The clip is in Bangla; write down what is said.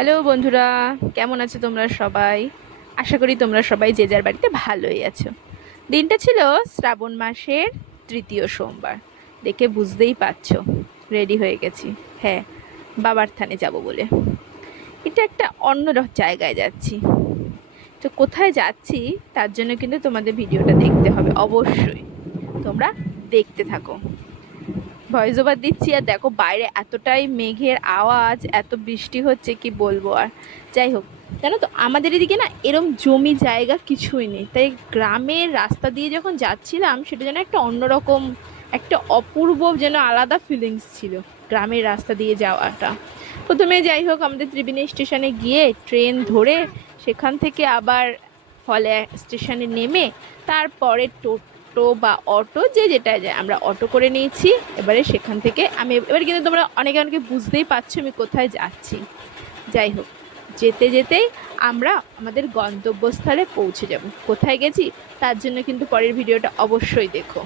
হ্যালো বন্ধুরা, কেমন আছো তোমরা সবাই? আশা করি তোমরা সবাই যে যার বাড়িতে ভালোই আছো। দিনটা ছিল শ্রাবণ মাসের তৃতীয় সোমবার। দেখে বুঝতেই পারছো রেডি হয়ে গেছি। হ্যাঁ, বাবার থানে যাব বলে। এটা একটা অন্য জায়গায় যাচ্ছি। তো কোথায় যাচ্ছি তার জন্য কিন্তু তোমাদের ভিডিওটা দেখতে হবে অবশ্যই। তোমরা দেখতে থাকো। ভয়েস ওভার দিচ্ছি আর দেখো বাইরে এতটাই মেঘের আওয়াজ, এত বৃষ্টি হচ্ছে কি বলবো আর। যাই হোক, জানো তো আমাদের এদিকে না এরম জমি জায়গা কিছুই নেই, তাই গ্রামের রাস্তা দিয়ে যখন যাচ্ছিলাম সেটা যেন একটা অন্যরকম, একটা অপূর্ব যেন আলাদা ফিলিংস ছিল গ্রামের রাস্তা দিয়ে যাওয়াটা। প্রথমে যাই হোক আমাদের ত্রিবেণী স্টেশনে গিয়ে ট্রেন ধরে সেখান থেকে আবার ফলে স্টেশনে নেমে তারপরে টোটো বা অটো যে যেটায় যায় আমরা অটো করে নিয়েছি। এবারে সেখান থেকে এবার কিন্তু তোমরা অনেকে অনেকে বুঝতেই পারছো আমি কোথায় যাচ্ছি। যাই হোক, যেতে যেতেই আমরা আমাদের গন্তব্যস্থলে পৌঁছে যাব। কোথায় গেছি তার জন্য কিন্তু পরের ভিডিওটা অবশ্যই দেখো।